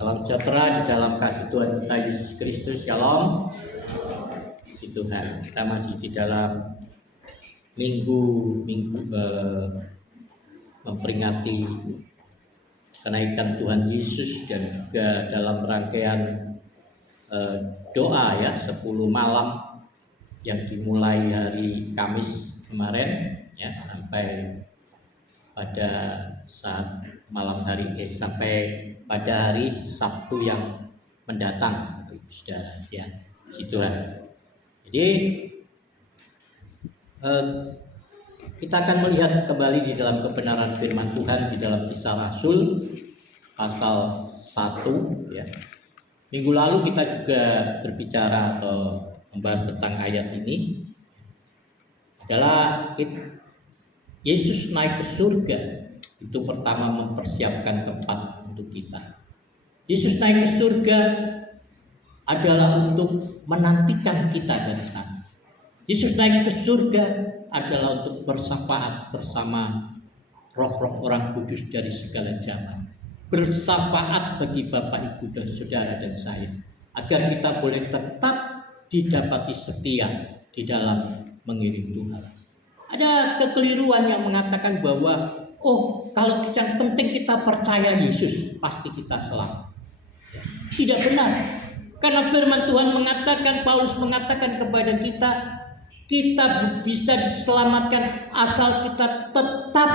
Salam sejahtera di dalam kasih Tuhan kita Yesus Kristus. Shalom. Puji Tuhan. Kita masih di dalam minggu memperingati kenaikan Tuhan Yesus dan juga dalam rangkaian doa ya 10 malam yang dimulai hari Kamis kemarin ya sampai pada saat malam hari sampai pada hari Sabtu yang mendatang, saudara ya, puji Tuhan. Jadi kita akan melihat kembali di dalam kebenaran firman Tuhan di dalam Kisah Rasul pasal 1 ya. Minggu lalu kita juga berbicara atau membahas tentang ayat ini adalah Yesus naik ke surga. Itu pertama mempersiapkan tempat untuk kita. Yesus naik ke surga adalah untuk menantikan kita dari sana. Yesus naik ke surga adalah untuk bersafaat bersama roh-roh orang kudus dari segala zaman. Bersafaat bagi Bapak, Ibu, dan Saudara dan saya. Agar kita boleh tetap didapati setia di dalam mengiring Tuhan. Ada kekeliruan yang mengatakan bahwa kalau yang penting kita percaya Yesus, pasti kita selamat. Tidak benar. Karena firman Tuhan mengatakan, Paulus mengatakan kepada kita bisa diselamatkan asal kita tetap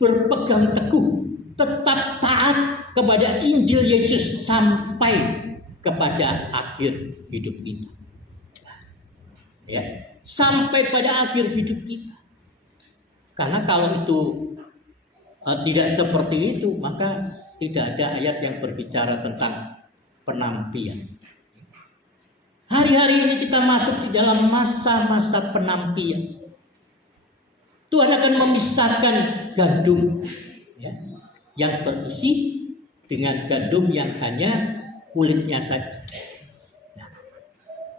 berpegang teguh, tetap taat kepada Injil Yesus sampai kepada akhir hidup kita. Ya, sampai pada akhir hidup kita. Karena kalau itu tidak seperti itu, maka tidak ada ayat yang berbicara tentang penantian. Hari-hari ini kita masuk di dalam masa-masa penantian. Tuhan akan memisahkan gandum ya, yang terisi dengan gandum yang hanya kulitnya saja.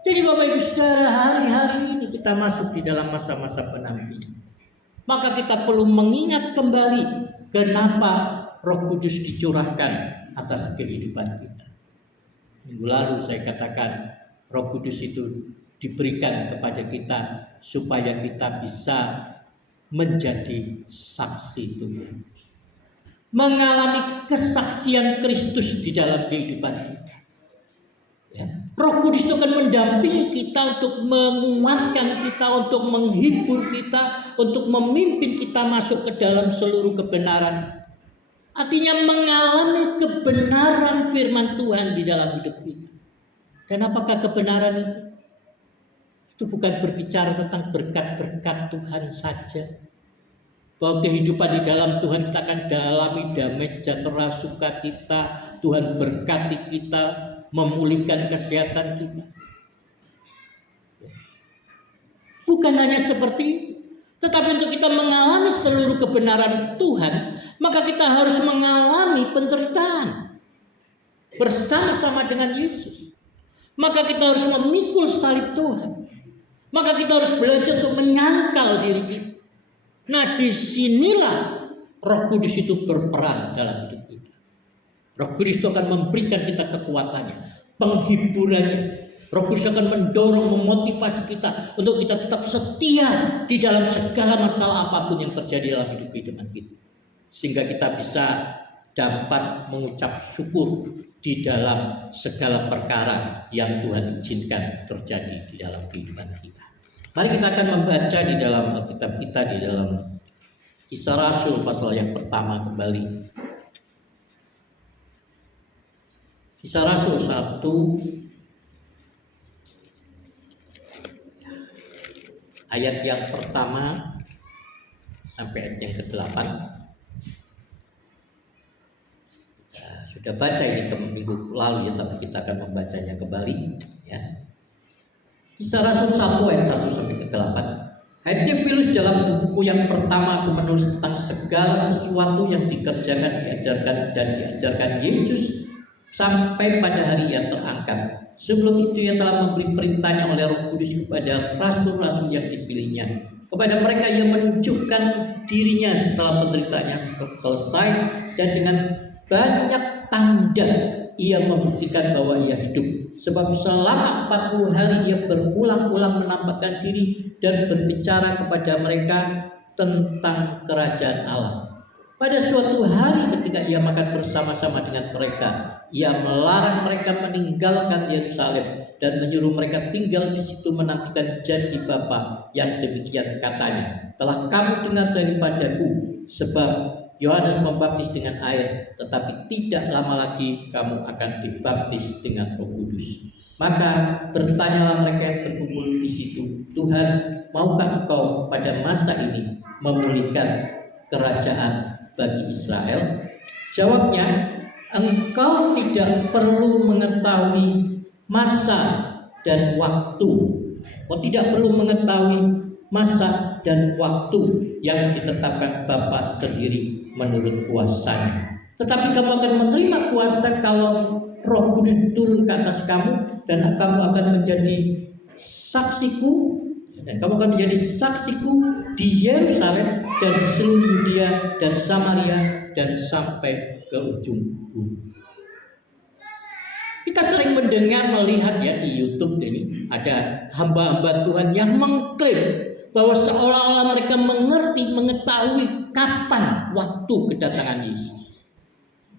Jadi Bapak Ibu Saudara, hari-hari ini kita masuk di dalam masa-masa penantian. Maka kita perlu mengingat kembali kenapa Roh Kudus dicurahkan atas kehidupan kita. Minggu lalu saya katakan Roh Kudus itu diberikan kepada kita supaya kita bisa menjadi saksi Tuhan. Mengalami kesaksian Kristus di dalam kehidupan kita. Ya. Roh Kudus itu akan mendampingi kita untuk menguatkan kita, untuk menghibur kita, untuk memimpin kita masuk ke dalam seluruh kebenaran. Artinya mengalami kebenaran firman Tuhan di dalam hidup kita. Dan apakah kebenaran itu? Itu bukan berbicara tentang berkat-berkat Tuhan saja. Bahwa kehidupan di dalam Tuhan kita akan dalami damai sejahtera sukacita. Tuhan berkati kita, memulihkan kesehatan kita. Bukan hanya seperti itu, tetapi untuk kita mengalami seluruh kebenaran Tuhan, maka kita harus mengalami penderitaan bersama-sama dengan Yesus. Maka kita harus memikul salib Tuhan. Maka kita harus belajar untuk menyangkal diri kita. Nah, disinilah Roh Kudus itu berperan dalam hidup kita. Roh Kudus itu akan memberikan kita kekuatannya, penghiburannya. Roh Kudus akan mendorong, memotivasi kita untuk kita tetap setia di dalam segala masalah apapun yang terjadi dalam kehidupan kita. Sehingga kita bisa dapat mengucap syukur di dalam segala perkara yang Tuhan izinkan terjadi di dalam kehidupan kita. Mari kita akan membaca di dalam Alkitab kita di dalam Kisah Rasul pasal yang pertama kembali. Kisah Rasul 1 ayat yang pertama sampai ayat yang ke-8. Sudah baca ini ke minggu lalu ya, tapi kita akan membacanya kembali ya. Kisah Rasul 1 ayat 1 sampai ke-8. Hai Theophilus, dalam buku yang pertama aku menulis tentang segala sesuatu yang dikerjakan, diajarkan Yesus sampai pada hari ia terangkat. Sebelum itu ia telah memberi perintahnya oleh Roh Kudus kepada rasul-rasul yang dipilihnya. Kepada mereka ia menunjukkan dirinya setelah penderitaannya selesai, dan dengan banyak tanda ia membuktikan bahwa ia hidup. Sebab selama 40 hari ia berulang-ulang menampakkan diri dan berbicara kepada mereka tentang kerajaan Allah. Pada suatu hari ketika ia makan bersama-sama dengan mereka, ia melarang mereka meninggalkan Yerusalem dan menyuruh mereka tinggal di situ menantikan janji Bapa yang demikian katanya, telah kamu dengar daripadaku, sebab Yohanes membaptis dengan air, tetapi tidak lama lagi kamu akan dibaptis dengan Roh Kudus. Maka bertanyalah mereka yang berkumpul di situ, Tuhan, maukah Engkau pada masa ini memulihkan kerajaan bagi Israel? Jawabnya, engkau tidak perlu mengetahui masa dan waktu. Kau tidak perlu mengetahui masa dan waktu yang ditetapkan Bapa sendiri menurut kuasanya. Tetapi kamu akan menerima kuasa kalau Roh Kudus turun ke atas kamu, dan kamu akan menjadi saksiku, di Yerusalem dan di seluruh Yudea dan Samaria dan sampai ke ujung bumi. Kita sering mendengar, melihat ya di YouTube ini ada hamba-hamba Tuhan yang mengklaim bahwa seolah-olah mereka mengerti, mengetahui kapan waktu kedatangan Yesus.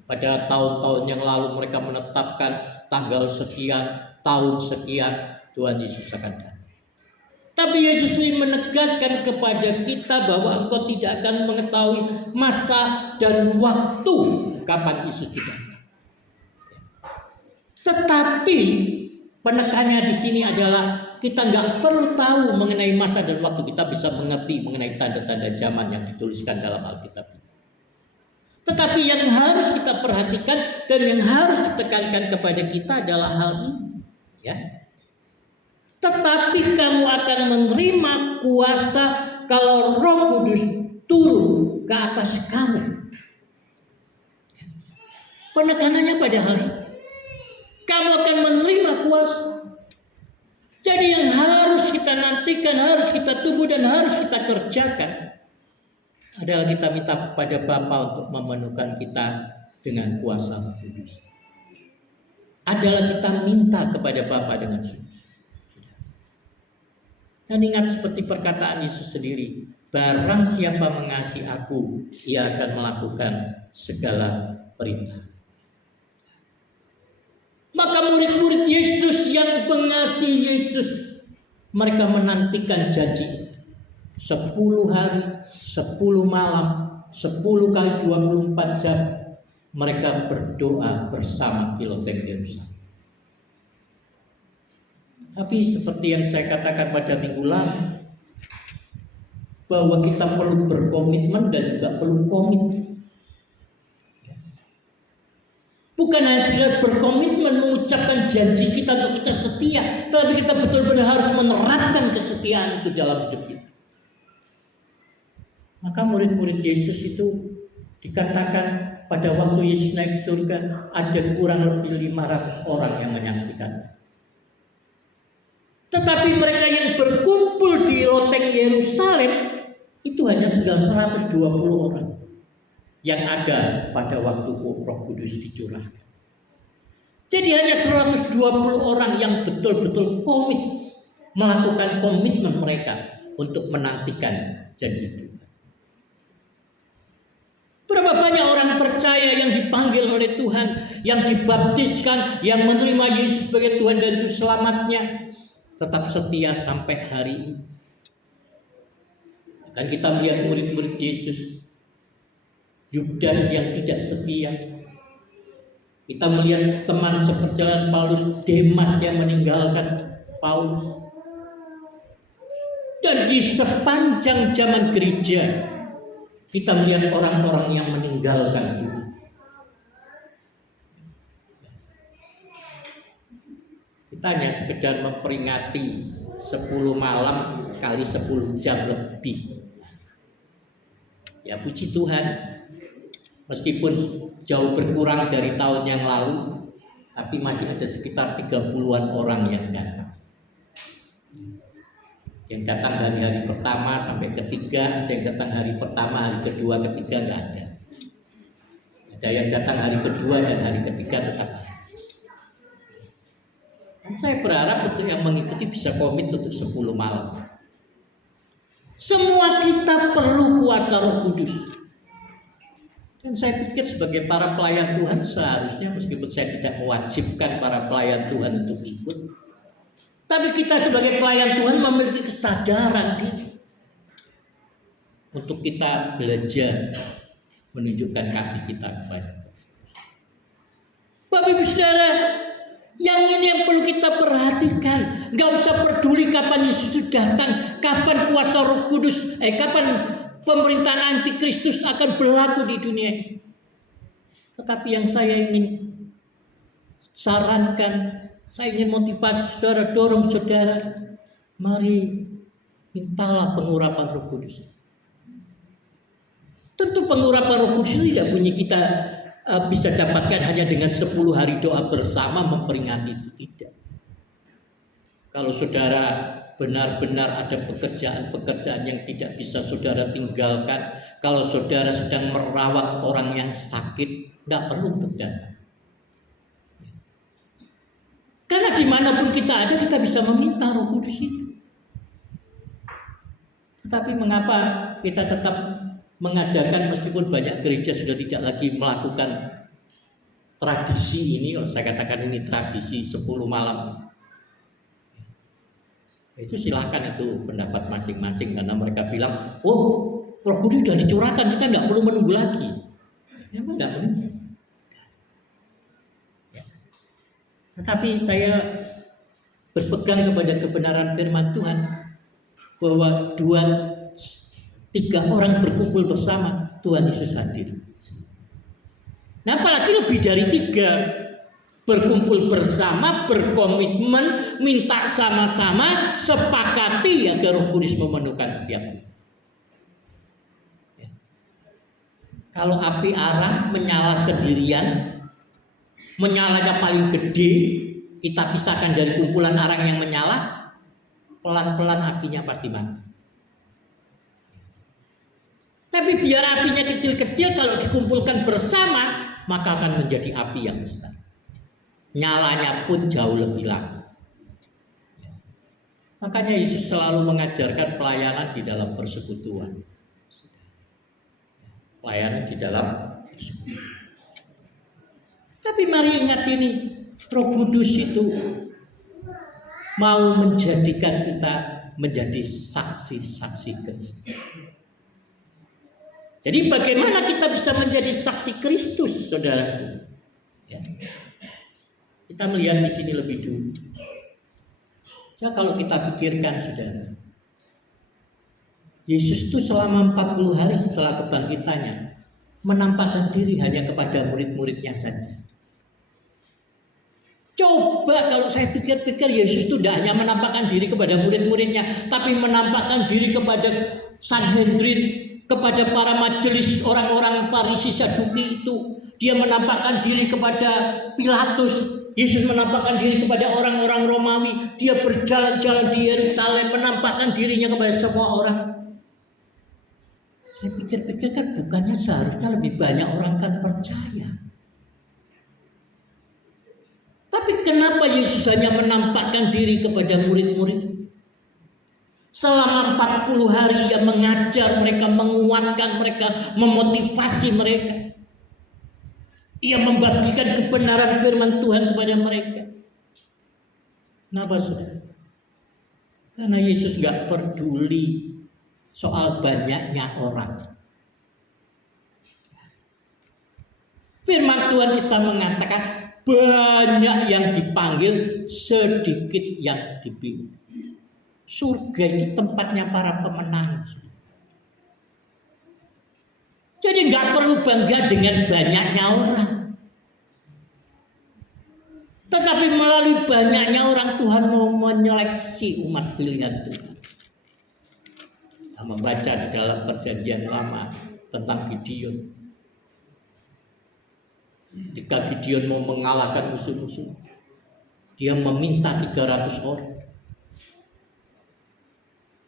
Pada tahun-tahun yang lalu mereka menetapkan tanggal sekian, tahun sekian Tuhan Yesus akan datang. Tapi Yesus ini menegaskan kepada kita bahwa engkau tidak akan mengetahui masa dan waktu kapan Yesus datang. Tetapi penekannya di sini adalah kita nggak perlu tahu mengenai masa dan waktu, kita bisa mengerti mengenai tanda-tanda zaman yang dituliskan dalam Alkitab. Tetapi yang harus kita perhatikan dan yang harus ditekankan kepada kita adalah hal ini, ya. Tetapi kamu akan menerima kuasa kalau Roh Kudus turun ke atas kamu. Penekanannya pada hal ini. Kamu akan menerima kuasa. Jadi yang harus kita nantikan, harus kita tunggu dan harus kita kerjakan adalah kita minta kepada Bapa untuk memenuhkan kita dengan kuasa Roh Kudus. Adalah kita minta kepada Bapa dengan sungguh. Dan ingat seperti perkataan Yesus sendiri, barang siapa mengasihi aku, ia akan melakukan segala perintah. Maka murid-murid Yesus yang mengasihi Yesus, mereka menantikan janji 10 hari, 10 malam, 10 kali 24 jam mereka berdoa bersama di loteng Yerusalem. Tapi seperti yang saya katakan pada minggu lalu, bahwa kita perlu berkomitmen dan juga perlu komit. Bukan hanya sekedar berkomitmen mengucapkan janji kita untuk kita setia, tapi kita betul-betul harus menerapkan kesetiaan itu dalam hidup kita. Maka murid-murid Yesus itu dikatakan pada waktu Yesus naik ke surga ada kurang lebih 500 orang yang menyaksikan. Tetapi mereka yang berkumpul di loteng Yerusalem itu hanya tinggal 120 orang yang ada pada waktu Roh Kudus dicurahkan. Jadi hanya 120 orang yang betul-betul komit, melakukan komitmen mereka untuk menantikan janji Tuhan. Berapa banyak orang percaya yang dipanggil oleh Tuhan, yang dibaptiskan, yang menerima Yesus sebagai Tuhan dan Juru Selamatnya, tetap setia sampai hari ini. Dan kita melihat murid-murid Yesus, Yudas yang tidak setia. Kita melihat teman seperjalanan Paulus, Demas yang meninggalkan Paulus. Dan di sepanjang zaman gereja, kita melihat orang-orang yang meninggalkan Tuhan. Kita hanya sekedar memperingati 10 malam kali 10 jam lebih. Ya puji Tuhan, meskipun jauh berkurang dari tahun yang lalu, tapi masih ada sekitar 30-an orang yang datang. Yang datang dari hari pertama sampai ketiga, ada yang datang hari pertama, hari kedua, ketiga, nggak ada. Ada yang datang hari kedua dan hari ketiga tetap ada. Dan saya berharap untuk yang mengikuti bisa komit untuk 10 malam. Semua kita perlu kuasa Roh Kudus. Dan saya pikir sebagai para pelayan Tuhan seharusnya, meskipun saya tidak mewajibkan para pelayan Tuhan untuk ikut, tapi kita sebagai pelayan Tuhan memiliki kesadaran untuk kita belajar menunjukkan kasih kita kepada Kristus. Bapak Ibu Saudara, yang ini yang perlu kita perhatikan. Gak usah peduli kapan Yesus itu datang, kapan kuasa Roh Kudus, kapan pemerintahan antikristus akan berlaku di dunia ini. Tetapi yang saya ingin sarankan, saya ingin motivasi saudara, dorong saudara, mari mintalah pengurapan Roh Kudus. Tentu pengurapan Roh Kudus tidak punya kita bisa dapatkan hanya dengan 10 hari doa bersama memperingati itu, tidak. Kalau saudara benar-benar ada pekerjaan-pekerjaan yang tidak bisa saudara tinggalkan, kalau saudara sedang merawat orang yang sakit, tidak perlu untuk datang. Karena dimanapun kita ada, kita bisa meminta Roh Kudus itu. Tetapi mengapa kita tetap mengadakan, meskipun banyak gereja sudah tidak lagi melakukan tradisi ini, saya katakan ini tradisi 10 malam. Itu silakan, itu pendapat masing-masing, karena mereka bilang, oh Roh Kudus sudah dicurahkan, kita tidak perlu menunggu lagi. Memang tidak perlu. Tetapi saya berpegang kepada kebenaran firman Tuhan bahwa 2-3 orang berkumpul bersama, Tuhan Yesus hadir. Nah, apalagi lebih dari 3 berkumpul bersama, berkomitmen, minta sama-sama, sepakati agar Roh Kudus memenuhkan setiap kita. Kalau api arang menyala sendirian, menyalanya paling gede, kita pisahkan dari kumpulan arang yang menyala, pelan-pelan apinya pasti mati. Tapi biar apinya kecil-kecil, kalau dikumpulkan bersama, maka akan menjadi api yang besar. Nyalanya pun jauh lebih lama. Makanya Yesus selalu mengajarkan pelayanan di dalam persekutuan. Pelayanan di dalam persekutuan. Tapi mari ingat ini, Roh Kudus itu mau menjadikan kita menjadi saksi-saksi Kristus. Jadi bagaimana kita bisa menjadi saksi Kristus, saudara? Ya. Kita melihat di sini lebih dulu. Ya, kalau kita pikirkan, saudara, Yesus itu selama 40 hari setelah kebangkitannya menampakkan diri hanya kepada murid-muridnya saja. Coba kalau saya pikir-pikir, Yesus itu tidak hanya menampakkan diri kepada murid-muridnya, tapi menampakkan diri kepada Sanhedrin, kepada para majelis orang-orang Farisi Saduki itu. Dia menampakkan diri kepada Pilatus. Yesus menampakkan diri kepada orang-orang Romawi. Dia berjalan-jalan di Yerusalem, menampakkan dirinya kepada semua orang. Saya pikir-pikir kan bukannya seharusnya lebih banyak orang kan percaya. Tapi kenapa Yesus hanya menampakkan diri kepada murid-murid? Selama 40 hari Ia mengajar mereka, menguatkan mereka, memotivasi mereka. Ia membagikan kebenaran firman Tuhan kepada mereka. Kenapa, saudara? Karena Yesus gak peduli soal banyaknya orang. Firman Tuhan kita mengatakan, banyak yang dipanggil, sedikit yang dipilih. Surga itu tempatnya para pemenang. Jadi nggak perlu bangga dengan banyaknya orang. Tetapi melalui banyaknya orang, Tuhan mau menyeleksi umat pilihan Tuhan. Kita membaca di dalam Perjanjian Lama tentang Gideon. Jika Gideon mau mengalahkan musuh-musuh, dia meminta 300 orang.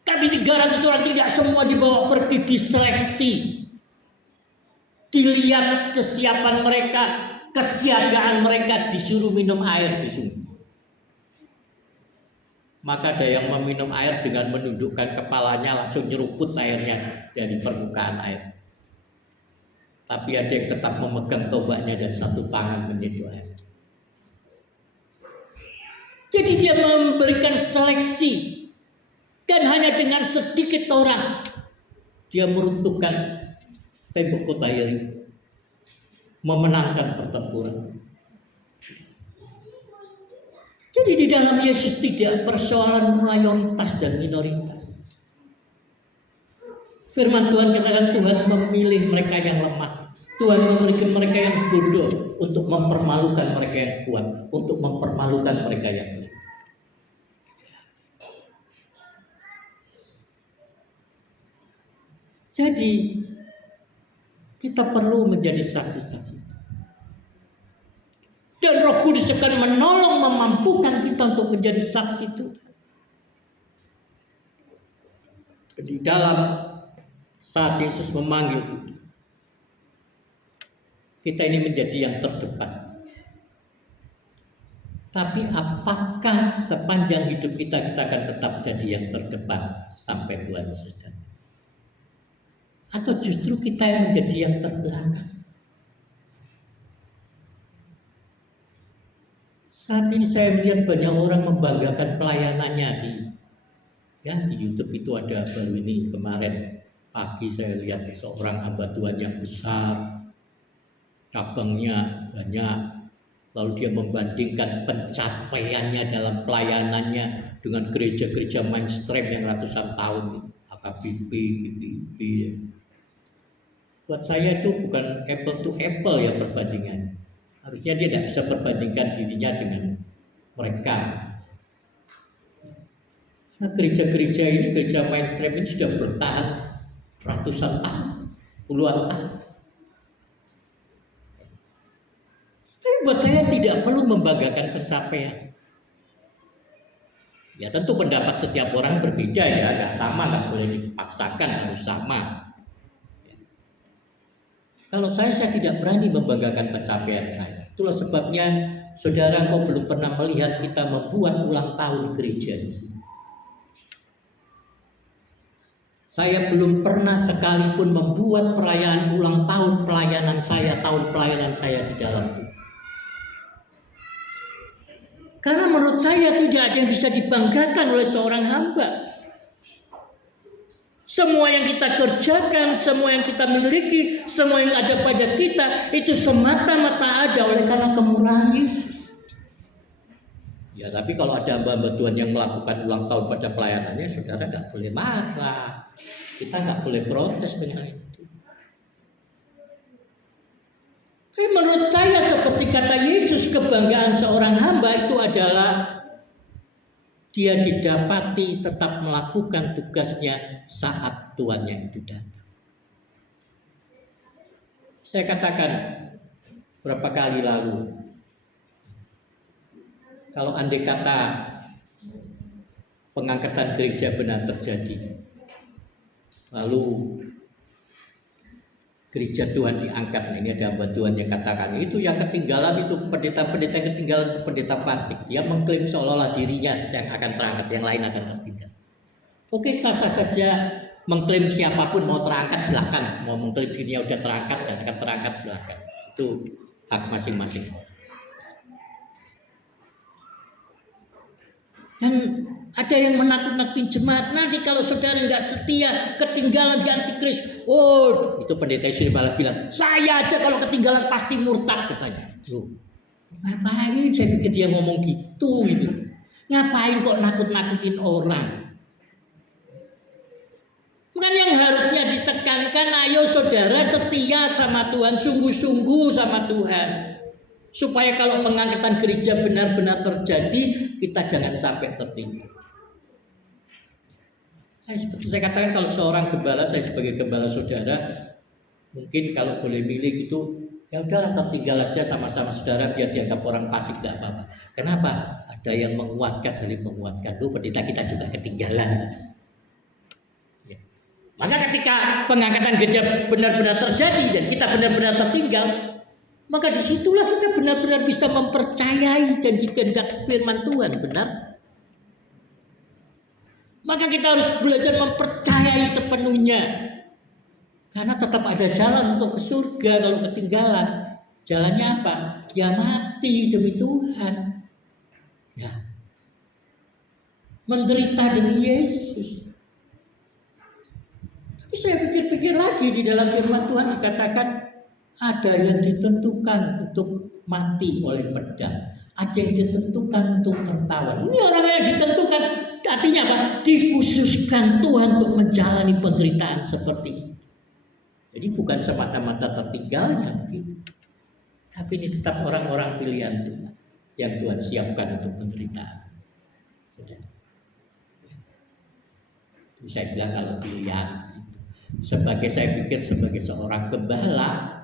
Tapi 300 orang tidak semua dibawa pergi diseleksi. Dilihat kesiapan mereka, kesiagaan mereka, disuruh minum air di sungai. Maka ada yang meminum air dengan menundukkan kepalanya, langsung nyeruput airnya dari permukaan air. Tapi ada yang tetap memegang tombaknya dan satu tangan menyeduh air. Jadi dia memberikan seleksi, dan hanya dengan sedikit orang dia meruntuhkan tembok kota Yeriko, memenangkan pertempuran. Jadi di dalam Yesus tidak persoalan mayoritas dan minoritas. Firman Tuhan katakan Tuhan memilih mereka yang lemah. Tuhan memilih mereka yang bodoh untuk mempermalukan mereka yang kuat, untuk mempermalukan mereka yang baik. Jadi kita perlu menjadi saksi-saksi. Dan Roh Kudus akan menolong, memampukan kita untuk menjadi saksi Tuhan. Di dalam saat Yesus memanggil kita ini menjadi yang terdepan. Tapi apakah sepanjang hidup kita akan tetap jadi yang terdepan sampai Tuhan Yesus datang? Atau justru kita yang menjadi yang terbelakang? Saat ini saya melihat banyak orang membanggakan pelayanannya di YouTube itu ada baru ini kemarin pagi saya lihat seorang hamba Tuhan yang besar, cabangnya banyak, lalu dia membandingkan pencapaiannya dalam pelayanannya dengan gereja-gereja mainstream yang ratusan tahun, AKBP, GBIP. Buat saya itu bukan apple to apple ya perbandingan. Harusnya dia tidak bisa perbandingkan dirinya dengan mereka. Nah, gereja-gereja ini, gereja mainstream ini sudah bertahan ratusan tahun, puluhan tahun. Tapi buat saya tidak perlu membanggakan pencapaian. Ya tentu pendapat setiap orang berbeda ya, nggak sama, nggak boleh dipaksakan harus sama. Kalau saya tidak berani membanggakan pencapaian saya. Itulah sebabnya saudara kau belum pernah melihat kita membuat ulang tahun gereja di sini. Saya belum pernah sekalipun membuat perayaan ulang tahun pelayanan saya, tahun pelayanan saya di dalam Tuhan. Karena menurut saya tidak ada yang bisa dibanggakan oleh seorang hamba. Semua yang kita kerjakan, semua yang kita miliki, semua yang ada pada kita itu semata-mata ada oleh karena kemurahan Yesus. Ya tapi kalau ada hamba-hamba Tuhan yang melakukan ulang tahun pada pelayanannya, saudara nggak boleh marah, kita nggak boleh protes dengan itu. Tapi menurut saya seperti kata Yesus, kebanggaan seorang hamba itu adalah dia didapati tetap melakukan tugasnya saat tuannya itu datang. Saya katakan berapa kali lalu, kalau andai kata pengangkatan gereja benar terjadi, lalu gereja Tuhan diangkat, nah ini ada hamba Tuhan yang katakan itu yang ketinggalan, itu pendeta-pendeta yang ketinggalan, itu pendeta fasik. Dia mengklaim seolah-olah dirinya yang akan terangkat, yang lain akan tertinggal. Oke, sah-sah saja mengklaim, siapapun mau terangkat silahkan, mau mengklaim dirinya udah terangkat dan akan terangkat silahkan, itu hak masing-masing. Dan ada yang menakut-nakutin jemaat, nanti kalau saudara nggak setia, ketinggalan di antikris. Oh, itu pendeta Yesus malah bilang, saya aja kalau ketinggalan pasti murtad katanya. Loh, ngapain saya pikir dia ngomong gitu. Ngapain kok nakut-nakutin orang? Bukan yang harusnya ditekankan, ayo saudara setia sama Tuhan, sungguh-sungguh sama Tuhan. Supaya kalau pengangkatan gereja benar-benar terjadi, kita jangan sampai tertinggal. Seperti saya katakan, kalau seorang gembala, saya sebagai gembala saudara, mungkin kalau boleh milih gitu, ya udahlah tertinggal aja sama-sama saudara, biar dianggap orang fasik, tidak apa-apa. Kenapa? Ada yang menguatkan, saling menguatkan. Pendeta kita juga ketinggalan. Ya. Maka ketika pengangkatan gereja benar-benar terjadi dan kita benar-benar tertinggal, maka disitulah kita benar-benar bisa mempercayai janji kehendak firman Tuhan, benar? Maka kita harus belajar mempercayai sepenuhnya. Karena tetap ada jalan untuk ke surga kalau ketinggalan. Jalannya apa? Ya mati demi Tuhan. Ya. Menderita demi Yesus. Tapi saya pikir-pikir lagi di dalam firman Tuhan dikatakan ada yang ditentukan untuk mati oleh pedang. Ada yang ditentukan untuk tertawan. Ini orang yang ditentukan artinya apa? Dikhususkan Tuhan untuk menjalani penderitaan seperti ini. Jadi bukan semata-mata tertinggalnya gitu. Tapi ini tetap orang-orang pilihan Tuhan yang Tuhan siapkan untuk penderitaan. Itu saya bilang kalau pilihan. Saya pikir sebagai seorang gembala,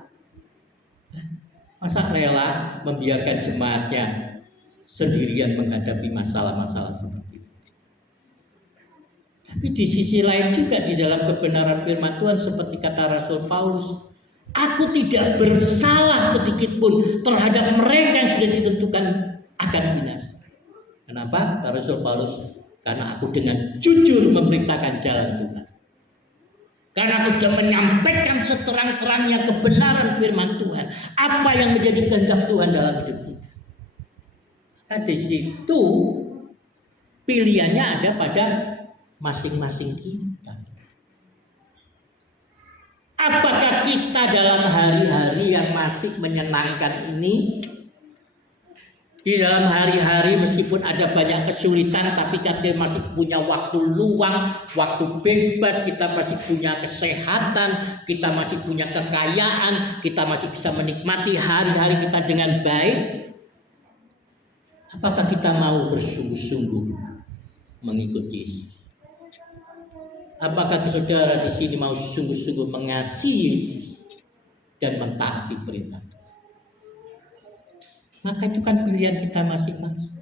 masa rela membiarkan jemaatnya sendirian menghadapi masalah-masalah seperti itu. Tapi di sisi lain juga di dalam kebenaran firman Tuhan seperti kata Rasul Paulus, aku tidak bersalah sedikit pun terhadap mereka yang sudah ditentukan akan binasa. Kenapa? Kata Rasul Paulus, karena aku dengan jujur memberitakan jalan Tuhan. Karena aku sudah menyampaikan seterang-terangnya kebenaran firman Tuhan. Apa yang menjadi kehendak Tuhan dalam hidup kita. Maka di situ pilihannya ada pada masing-masing kita. Apakah kita dalam hari-hari yang masih menyenangkan ini, di dalam hari-hari meskipun ada banyak kesulitan, tapi kita masih punya waktu luang, waktu bebas, kita masih punya kesehatan, kita masih punya kekayaan, kita masih bisa menikmati hari-hari kita dengan baik. Apakah kita mau bersungguh-sungguh mengikuti Yesus? Apakah saudara di sini mau sungguh-sungguh mengasihi Yesus dan mentaati perintah? Maka itu kan pilihan kita masing-masing.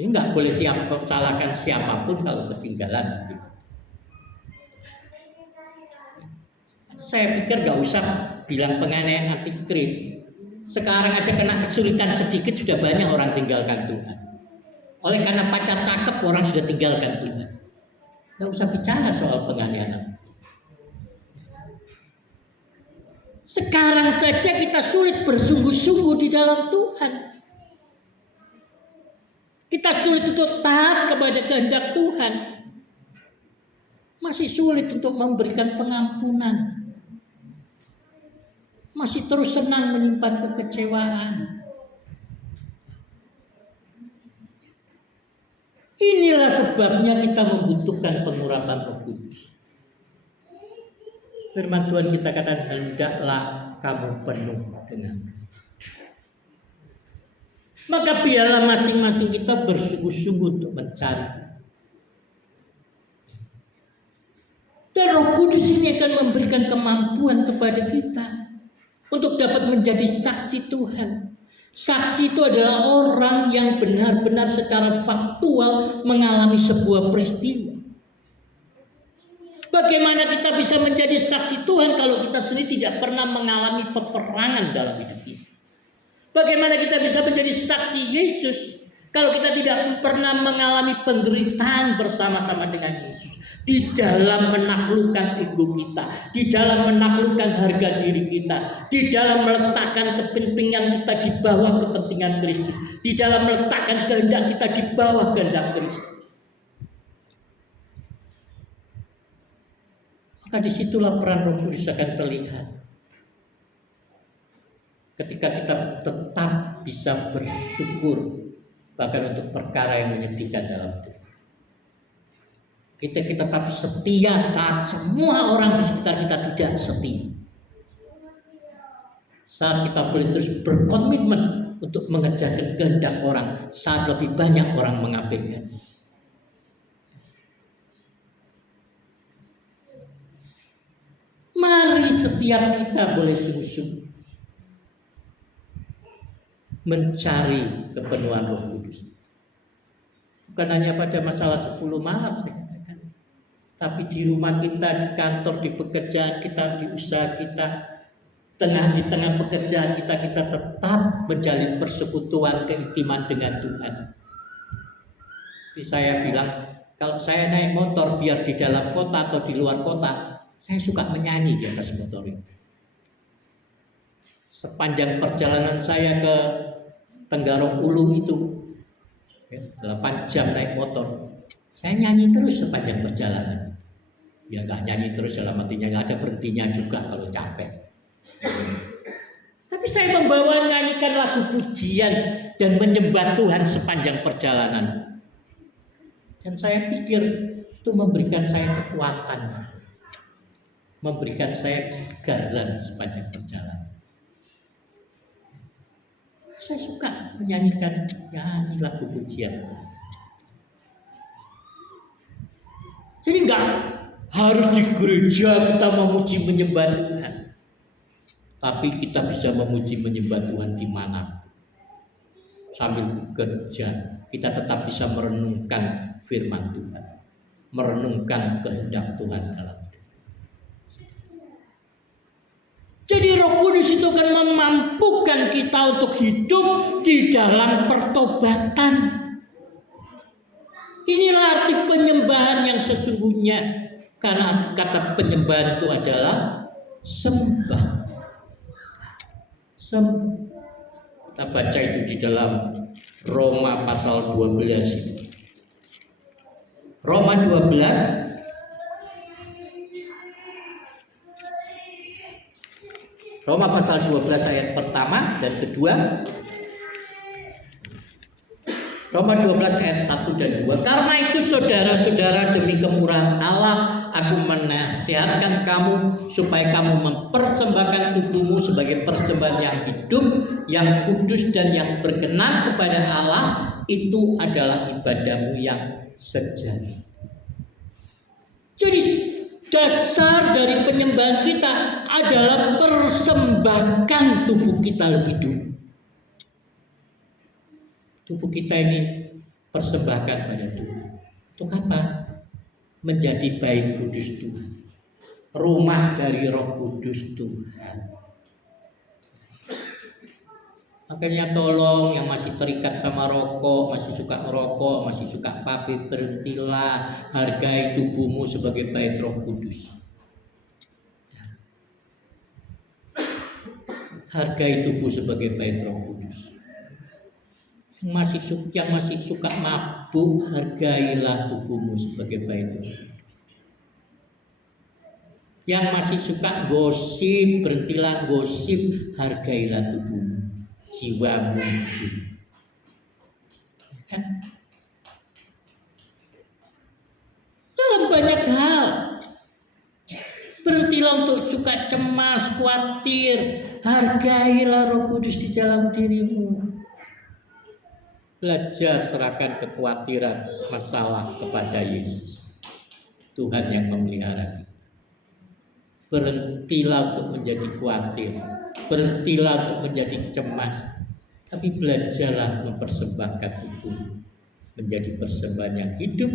Ini nggak boleh salahkan siapapun kalau ketinggalan. Saya pikir nggak usah bilang penganiayaan antikris. Sekarang aja kena kesulitan sedikit sudah banyak orang tinggalkan Tuhan. Oleh karena pacar cakep orang sudah tinggalkan Tuhan. Nggak usah bicara soal penganiayaan. Sekarang saja kita sulit bersungguh-sungguh di dalam Tuhan. Kita sulit untuk taat kepada kehendak Tuhan. Masih sulit untuk memberikan pengampunan. Masih terus senang menyimpan kekecewaan. Inilah sebabnya kita membutuhkan pengurapan Roh Kudus. Firman Tuhan kita katakan, hendaklah kamu penuh dengan. Maka biarlah masing-masing kita bersungguh-sungguh untuk mencari. Dan Roh Kudus ini akan memberikan kemampuan kepada kita untuk dapat menjadi saksi Tuhan. Saksi itu adalah orang yang benar-benar secara faktual mengalami sebuah peristiwa. Bagaimana kita bisa menjadi saksi Tuhan kalau kita sendiri tidak pernah mengalami peperangan dalam hidup kita? Bagaimana kita bisa menjadi saksi Yesus kalau kita tidak pernah mengalami penderitaan bersama-sama dengan Yesus? Di dalam menaklukkan ego kita, di dalam menaklukkan harga diri kita, di dalam meletakkan kepentingan kita di bawah kepentingan Kristus, di dalam meletakkan kehendak kita di bawah kehendak Kristus. Maka disitulah peran Roh Kudus akan terlihat. Ketika kita tetap bisa bersyukur bahkan untuk perkara yang menyedihkan dalam hidup. Kita tetap setia saat semua orang di sekitar kita tidak setia. Saat kita boleh terus berkomitmen untuk mengerjakan kehendak orang saat lebih banyak orang mengabaikan. Mari setiap kita boleh sungguh-sungguh mencari kepenuhan Roh Kudus. Bukan hanya pada masalah 10 malam saya katakan. Tapi di rumah kita, di kantor, di pekerjaan kita, di usaha kita, di tengah pekerjaan kita tetap menjalin persekutuan keintiman dengan Tuhan. Jadi saya bilang, kalau saya naik motor biar di dalam kota atau di luar kota, saya suka menyanyi di atas motor ini. Sepanjang perjalanan saya ke Tenggarong Ulu itu, 8 jam naik motor, saya nyanyi terus sepanjang perjalanan. Ya nggak nyanyi terus dalam artinya nggak ada berhentinya juga kalau capek. Tapi saya membawa nyanyikan lagu pujian dan menyembah Tuhan sepanjang perjalanan. Dan saya pikir itu memberikan saya kekuatan, memberikan saya kesegaran sepanjang perjalanan. Saya suka menyanyikan lagu pujian. Jadi enggak harus di gereja kita memuji menyembah Tuhan. Tapi kita bisa memuji menyembah Tuhan di mana? Sambil bekerja, kita tetap bisa merenungkan firman Tuhan, merenungkan kehendak Tuhan dalam hidup. Jadi Roh Kudus itu akan memampukan kita untuk hidup di dalam pertobatan. Inilah arti penyembahan yang sesungguhnya, karena kata penyembahan itu adalah sembah. Kita baca itu di dalam Roma pasal 12. Roma 12 Roma pasal 12 ayat pertama dan kedua. Roma 12 ayat 1 dan 2. Karena itu saudara-saudara, demi kemurahan Allah, aku menasihatkan kamu supaya kamu mempersembahkan tubuhmu sebagai persembahan yang hidup, yang kudus dan yang berkenan kepada Allah. Itu adalah ibadahmu yang sejati. Jadi dasar dari penyembahan kita adalah persembahkan tubuh kita lebih dulu. Tubuh kita ini persembahkan pada Tuhan. Untuk apa? Menjadi bait kudus Tuhan. Rumah dari Roh Kudus Tuhan. Makanya tolong yang masih terikat sama rokok, masih suka merokok, masih suka vape, berhentilah. Hargai tubuhmu sebagai bait Roh Kudus. Hargai tubuh sebagai bait Roh Kudus. Yang masih suka mabuk, hargailah tubuhmu sebagai bait Roh Kudus. Yang masih suka gosip, berhentilah gosip, hargailah tubuhmu, jiwamu. Dalam banyak hal, berhentilah untuk suka cemas, khawatir, hargailah Roh Kudus di dalam dirimu. Belajar serahkan kekhawatiran, masalah kepada Yesus, Tuhan yang memelihara kita. Berhentilah untuk menjadi khawatir, berhentilah untuk menjadi cemas, tapi belajarlah mempersembahkan tubuh menjadi persembahan yang hidup,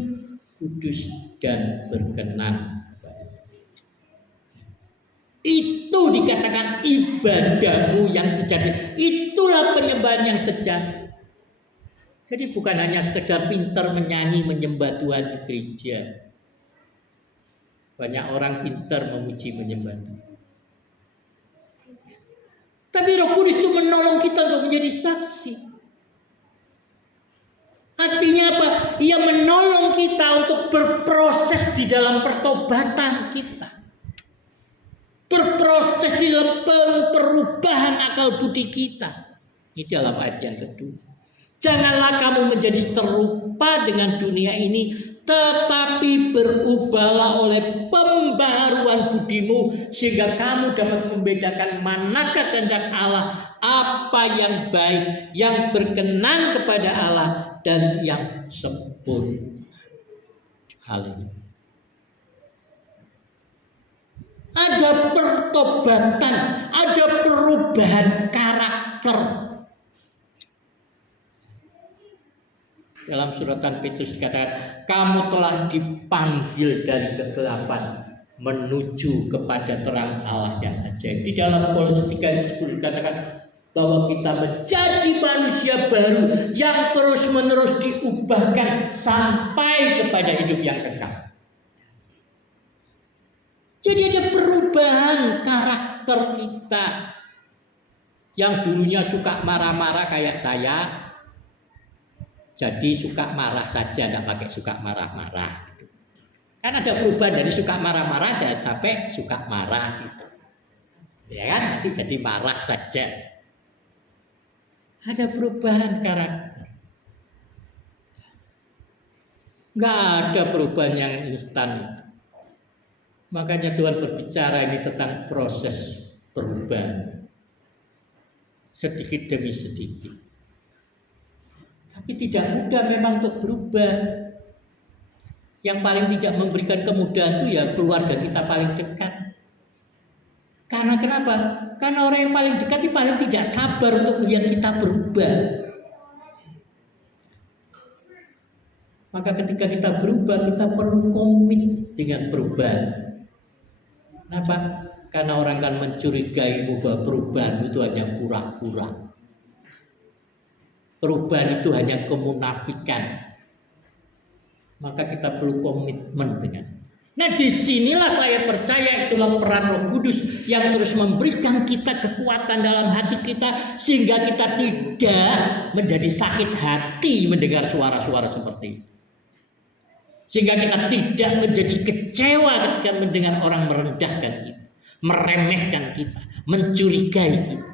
kudus dan berkenan kepada Tuhan. Itu dikatakan ibadahmu yang sejati. Itulah penyembahan yang sejati. Jadi bukan hanya sekedar pintar menyanyi menyembah Tuhan di gereja. Banyak orang pintar memuji menyembah Tuhan. Tapi Roh Kudus itu menolong kita untuk menjadi saksi. Artinya apa? Ia menolong kita untuk berproses di dalam pertobatan kita. Berproses di dalam perubahan akal budi kita. Ini dalam ayat yang kedua. Janganlah kamu menjadi serupa dengan dunia ini, tetapi berubahlah oleh pembaharuan budimu, sehingga kamu dapat membedakan manakah kehendak Allah, apa yang baik, yang berkenan kepada Allah, dan yang sempurna. Haleluya. Ada pertobatan, ada perubahan karakter. Dalam suratan Petrus dikatakan, kamu telah dipanggil dari kegelapan menuju kepada terang Allah yang ajaib. Di dalam Kolose 3 ayat 10 dikatakan bahwa kita menjadi manusia baru yang terus-menerus diubahkan sampai kepada hidup yang kekal. Jadi ada perubahan karakter kita. Yang dulunya suka marah-marah kayak saya, jadi suka marah saja, tidak pakai suka marah-marah. Kan ada perubahan dari suka marah-marah dan sampai suka marah gitu. Ya kan, nanti jadi marah saja. Ada perubahan karakter. Nggak ada perubahan yang instan. Makanya Tuhan berbicara ini tentang proses perubahan. Sedikit demi sedikit. Tapi tidak mudah memang untuk berubah. Yang paling tidak memberikan kemudahan itu ya keluarga kita paling dekat. Karena kenapa? Karena orang yang paling dekat itu paling tidak sabar untuk melihat kita berubah. Maka ketika kita berubah, kita perlu komit dengan perubahan. Kenapa? Karena orang akan mencurigaimu bahwa perubahan itu hanya pura-pura. Perubahan itu hanya kemunafikan. Maka kita perlu komitmen dengan. Nah, disinilah saya percaya itulah peran Roh Kudus yang terus memberikan kita kekuatan dalam hati kita sehingga kita tidak menjadi sakit hati mendengar suara-suara seperti itu. Sehingga kita tidak menjadi kecewa ketika mendengar orang merendahkan kita, meremehkan kita, mencurigai kita.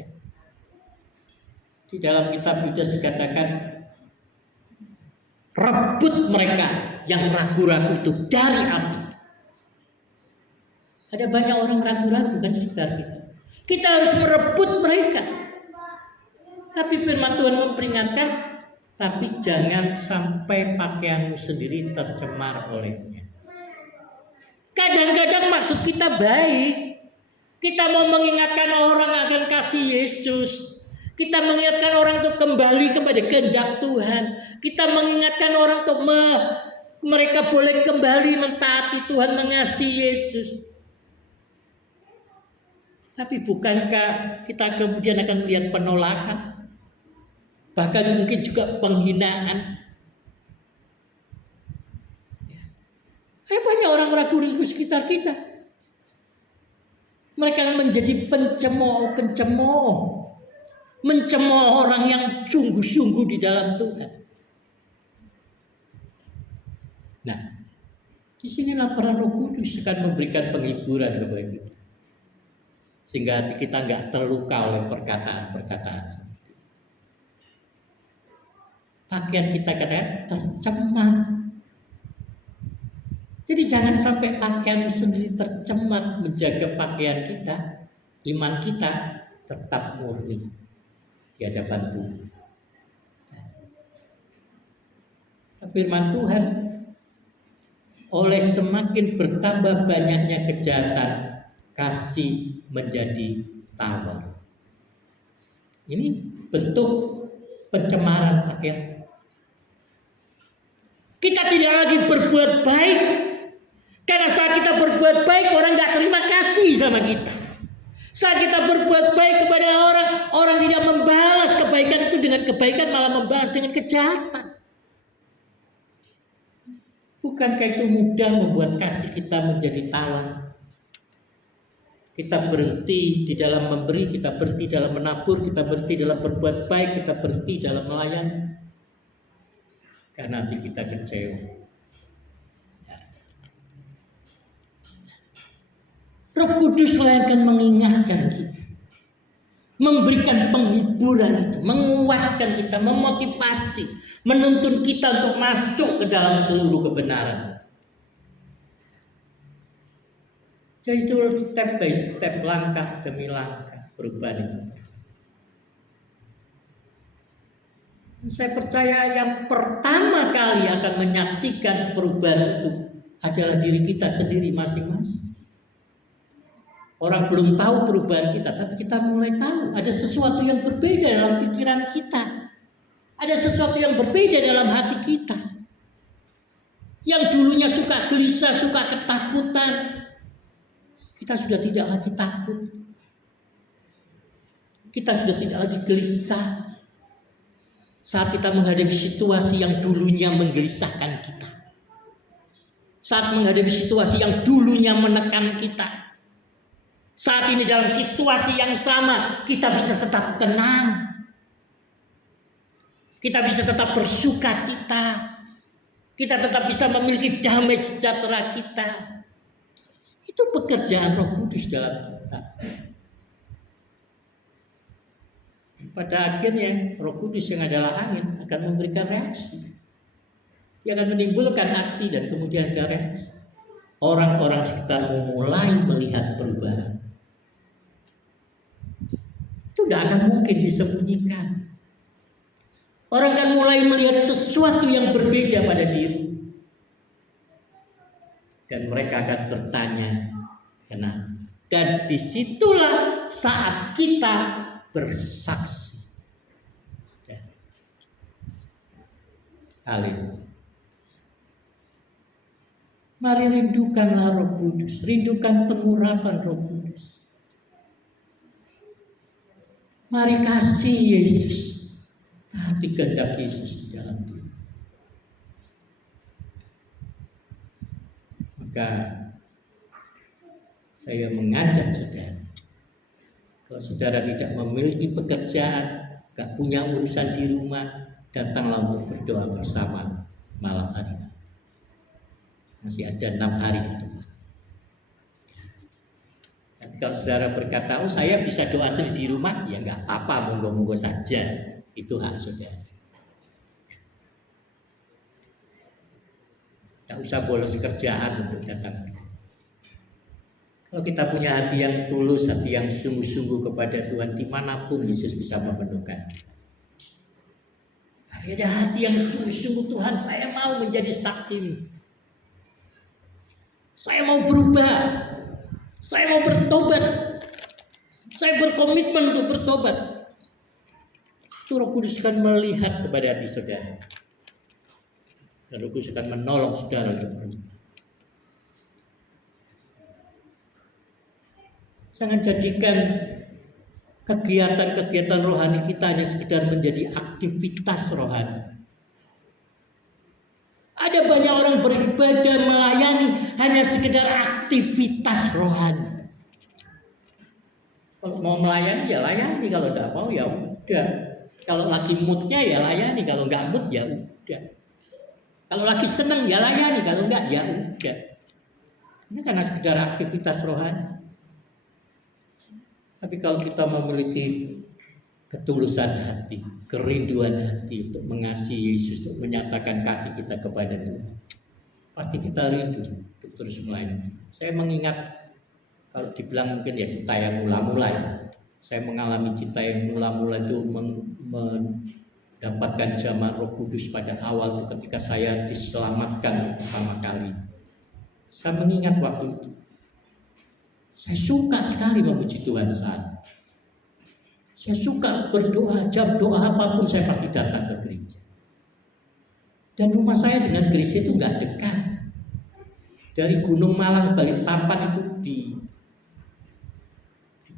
Ya. Di dalam kitab Yudas dikatakan, rebut mereka yang ragu-ragu itu dari api. Ada banyak orang ragu-ragu kan sekitar kita. Kita harus merebut mereka. Tapi firman Tuhan memperingatkan, tapi jangan sampai pakaianmu sendiri tercemar olehnya. Kadang-kadang maksud kita baik. Kita mau mengingatkan orang akan kasih Yesus. Kita mengingatkan orang untuk kembali kepada kehendak Tuhan. Kita mengingatkan orang untuk mereka boleh kembali mentaati Tuhan, mengasihi Yesus. Tapi bukankah kita kemudian akan melihat penolakan? Bahkan mungkin juga penghinaan. Banyak orang ragu-ragu sekitar kita. Mereka akan menjadi pencemooh. Mencemooh orang yang sungguh-sungguh di dalam Tuhan. Nah, disinilah peran Roh Kudus akan memberikan penghiburan kepada kita. Sehingga hati kita nggak terluka oleh perkataan-perkataan. Pakaian kita kadang tercemar. Jadi jangan sampai pakaian sendiri tercemar. Menjaga pakaian kita, iman kita tetap murni di hadapan Tuhan. Firman Tuhan, oleh semakin bertambah banyaknya kejahatan, kasih menjadi tawar. Ini bentuk pencemaran pakaian. Kita tidak lagi berbuat baik. Karena saat kita berbuat baik, orang gak terima kasih sama kita. Saat kita berbuat baik kepada orang, orang tidak membalas kebaikan itu dengan kebaikan, malah membalas dengan kejahatan. Bukankah itu mudah membuat kasih kita menjadi tawar? Kita berhenti di dalam memberi, kita berhenti dalam menabur, kita berhenti dalam berbuat baik, kita berhenti dalam melayani. Karena nanti kita kecewa. Roh Kuduslah yang akan mengingatkan kita, memberikan penghiburan itu, menguatkan kita, memotivasi, menuntun kita untuk masuk ke dalam seluruh kebenaran. Jadi itu step by step, langkah demi langkah perubahan itu. Saya percaya yang pertama kali akan menyaksikan perubahan itu adalah diri kita sendiri masing-masing. Orang belum tahu perubahan kita, tapi kita mulai tahu ada sesuatu yang berbeda dalam pikiran kita. Ada sesuatu yang berbeda dalam hati kita. Yang dulunya suka gelisah, suka ketakutan, kita sudah tidak lagi takut. Kita sudah tidak lagi gelisah. Saat kita menghadapi situasi yang dulunya menggelisahkan kita. Saat menghadapi situasi yang dulunya menekan kita. Saat ini dalam situasi yang sama, kita bisa tetap tenang. Kita bisa tetap bersuka cita. Kita tetap bisa memiliki damai sejahtera kita. Itu pekerjaan Roh Kudus dalam kita. Pada akhirnya Roh Kudus yang adalah angin akan memberikan reaksi. Dia akan menimbulkan aksi dan kemudian ada reaksi. Orang-orang sekitar mulai melihat perubahan. Itu tidak akan mungkin disembunyikan. Orang akan mulai melihat sesuatu yang berbeda pada diri. Dan mereka akan bertanya, kenapa? Dan disitulah saat kita bersaksi. Haleluya. Mari rindukanlah Roh Kudus, rindukan pengurapan Roh Kudus. Mari kasih Yesus, taati kehendak Yesus di dalam diri. Maka saya mengajak saudara, kalau saudara tidak memiliki pekerjaan, gak punya urusan di rumah, datanglah untuk berdoa bersama malam hari. Masih ada 6 hari itu. Tapi kalau saudara berkata, oh saya bisa doa sendiri di rumah, ya nggak apa-apa, monggo-monggo saja. Itu hak saudara. Tidak usah bolos kerjaan untuk datang. Kalau kita punya hati yang tulus, hati yang sungguh-sungguh kepada Tuhan, dimanapun Yesus bisa memenuhkan. Tapi ada hati yang sungguh-sungguh, Tuhan saya mau menjadi saksi. Saya mau berubah. Saya mau bertobat. Saya berkomitmen untuk bertobat. Itu Roh Kudus akan melihat kepada hati saudara. Dan Roh Kudus akan menolong saudara untuk berubah. Jangan jadikan kegiatan-kegiatan rohani kita hanya sekedar menjadi aktivitas rohani. Ada banyak orang beribadah melayani hanya sekedar aktivitas rohani. Kalau mau melayani ya layani, kalau tidak mau ya udah. Kalau lagi moodnya ya layani, kalau nggak mood ya udah. Kalau lagi seneng ya layani, kalau nggak ya udah. Ini karena sekedar aktivitas rohani. Tapi kalau kita memiliki ketulusan hati, kerinduan hati untuk mengasihi Yesus, untuk menyatakan kasih kita kepada Tuhan, pasti kita rindu untuk terus melayani. Saya mengingat, kalau dibilang mungkin ya cinta yang mula-mula ya. Saya mengalami cinta yang mula-mula itu mendapatkan jamaah Roh Kudus pada awal itu ketika saya diselamatkan pertama kali. Saya mengingat waktu itu. Saya suka sekali memuji Tuhan saat. Saya suka berdoa, jam doa apapun saya pasti datang ke gereja. Dan rumah saya dengan gereja itu nggak dekat. Dari Gunung Malang Balikpapan itu di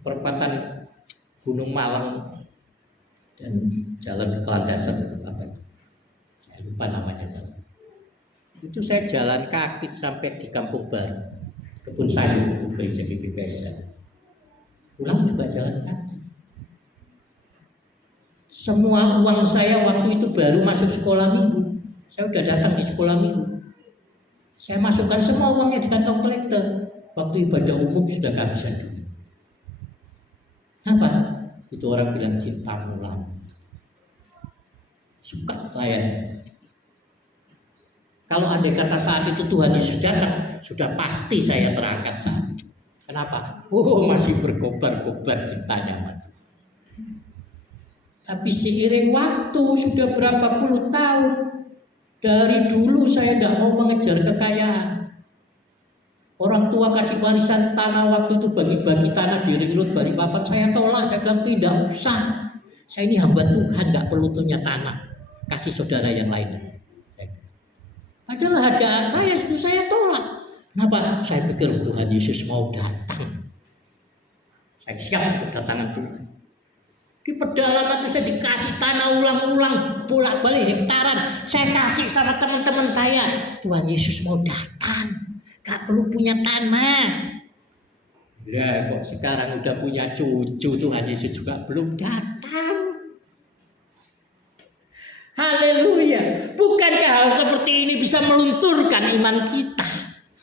perempatan Gunung Malang dan Jalan Kelandasan itu apa itu? Saya lupa namanya jalan. Itu saya jalan kaki sampai di Kampung Baru, Kebun Sayur, itu gereja BPPS. Pulang juga jalan kaki. Semua uang saya waktu itu baru masuk sekolah minggu. Saya udah datang di sekolah minggu. Saya masukkan semua uangnya di kantong kolektor. Waktu ibadah umum sudah kehabisan duit. Apa? Itu orang bilang cinta mula. Suka layan. Kalau andai kata saat itu Tuhan Yesus datang, sudah pasti saya terangkat saat itu. Kenapa? Oh, masih berkobar-kobar cintanya. Tapi seiring waktu sudah berapa puluh tahun, dari dulu saya tidak mau mengejar kekayaan. Orang tua kasih warisan tanah waktu itu bagi-bagi tanah di Ring Road Balikpapan, saya tolak, saya bilang tidak usah. Saya ini hamba Tuhan, nggak perlu punya tanah. kasih saudara yang lain. Adalah ada saya itu saya tolak. Kenapa? Saya pikir Tuhan Yesus mau datang. Saya siap untuk datangan Tuhan. Di pedalaman itu saya dikasih tanah ulang-ulang, bolak-balik hektaran. Saya kasih sama teman-teman saya. Tuhan Yesus mau datang. Gak perlu punya tanah. Ya kok sekarang udah punya cucu, Tuhan Yesus juga belum datang. Haleluya. Bukankah hal seperti ini bisa melunturkan iman kita?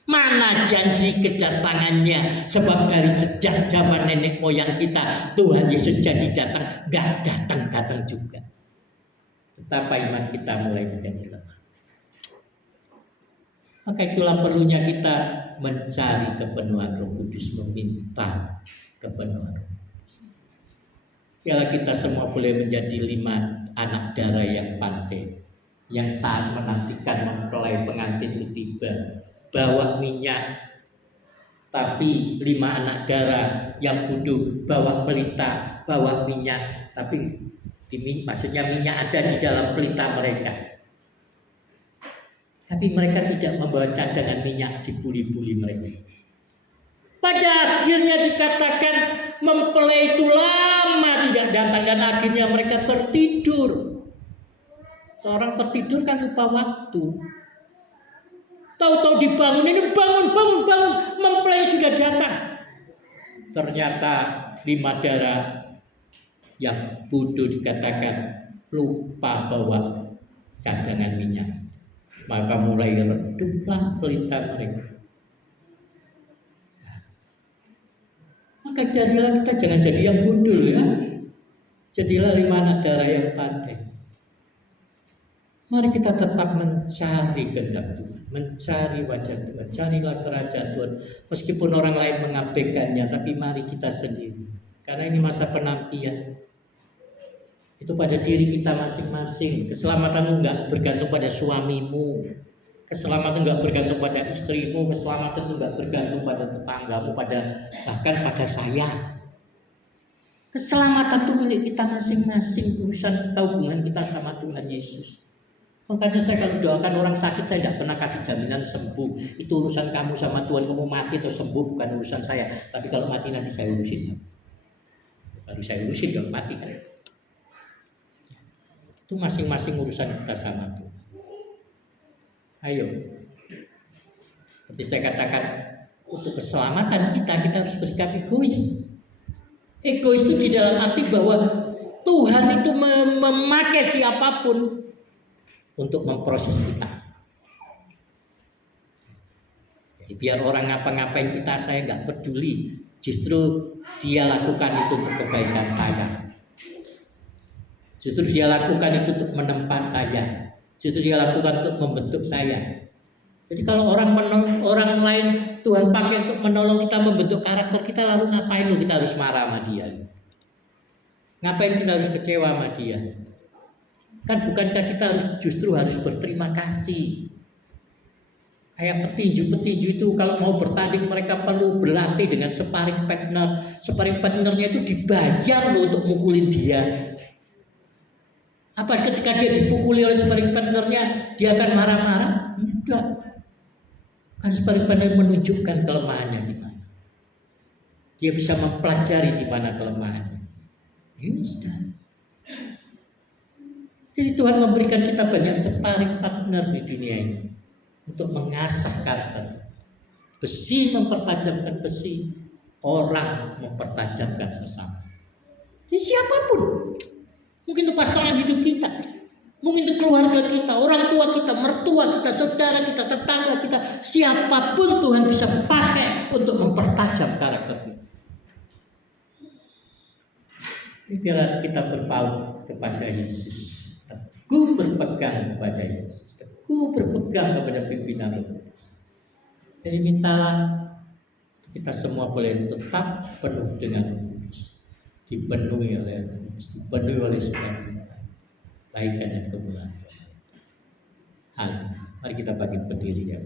Mana janji kedatangannya? Sebab dari sejak zaman nenek moyang kita, Tuhan Yesus jadi datang, gak datang-datang juga. Betapa iman kita mulai menjadi lemah. Maka itulah perlunya kita mencari kepenuhan Roh Kudus, meminta kepenuhan Roh Kudus. Biarlah kita semua boleh menjadi 5 anak darah yang pandai, yang saat menantikan mempelai pengantin itu tiba, bawa minyak. Tapi 5 anak darah yang bodoh bawa pelita, bawa minyak, tapi maksudnya minyak ada di dalam pelita mereka. Tapi mereka tidak membawa cadangan minyak di buli-buli mereka. Pada akhirnya dikatakan mempelai itu lama tidak datang dan akhirnya mereka tertidur. Seorang tertidur kan lupa waktu. Tahu-tahu dibangun, ini bangun, mempelai sudah datang. Ternyata 5 darah yang bodoh dikatakan lupa bawa cadangan minyak. Maka mulai reduplah pelita mereka. Maka jadilah kita jangan jadi yang bodoh ya. Jadilah 5 anak darah yang pandai. Mari kita tetap mencari kehendak Tuhan, mencari wajah Tuhan, carilah kerajaan Tuhan. Meskipun orang lain mengabaikannya, tapi mari kita sendiri. Karena ini masa penantian. Itu pada diri kita masing-masing. Keselamatanmu enggak bergantung pada suamimu. Keselamatan enggak bergantung pada istrimu. Keselamatan enggak bergantung pada tetanggamu, bahkan pada saya. Keselamatan itu milik kita masing-masing. Urusan kita, hubungan kita sama Tuhan Yesus. Makanya saya kalau doakan orang sakit, saya tidak pernah kasih jaminan sembuh. Itu urusan kamu sama Tuhan, kamu mati atau sembuh bukan urusan saya. Tapi kalau mati nanti saya urusin. Baru saya urusin kalau mati kan. Itu masing-masing urusan kita sama Tuhan. Ayo. Seperti saya katakan, untuk keselamatan kita harus bersikap egois. Egois itu di dalam arti bahwa Tuhan itu memakai siapapun untuk memproses kita. Jadi biar orang ngapa-ngapain kita, saya nggak peduli. Justru dia lakukan itu untuk kebaikan saya. Justru dia lakukan itu untuk menempa saya. Justru dia lakukan untuk membentuk saya. Jadi kalau orang lain Tuhan pakai untuk menolong kita, membentuk karakter kita, lalu ngapain kita harus marah sama dia? Ngapain kita harus kecewa sama dia? Kan bukankah kita justru harus berterima kasih? Kayak petinju itu kalau mau bertanding mereka perlu berlatih dengan sparring partner. Sparring partnernya itu dibayar loh untuk mukulin dia. Apa ketika dia dipukuli oleh sparring partnernya dia akan marah-marah? Tidak. Kan sparring partner menunjukkan kelemahannya di mana. Dia bisa mempelajari di mana kelemahannya. Ini sudah. Jadi Tuhan memberikan kita banyak sparring partner di dunia ini untuk mengasah karakter. Besi mempertajamkan besi, orang mempertajamkan sesama. Jadi siapapun, mungkin itu pasangan hidup kita, mungkin itu keluarga kita, orang tua kita, mertua kita, saudara kita, tetangga kita, siapapun Tuhan bisa pakai untuk mempertajam karakter kita. Biarlah kita berpaut kepada Yesus. Teguh berpegang kepada Yesus, teguh berpegang kepada pimpinan Roh Kudus. Jadi mintalah kita semua boleh tetap penuh dengan Roh Kudus, dipenuhi oleh Roh Kudus, dipenuhi oleh sukacita, kebaikan dan kemuliaan. Mari kita bangkit berdiri ya.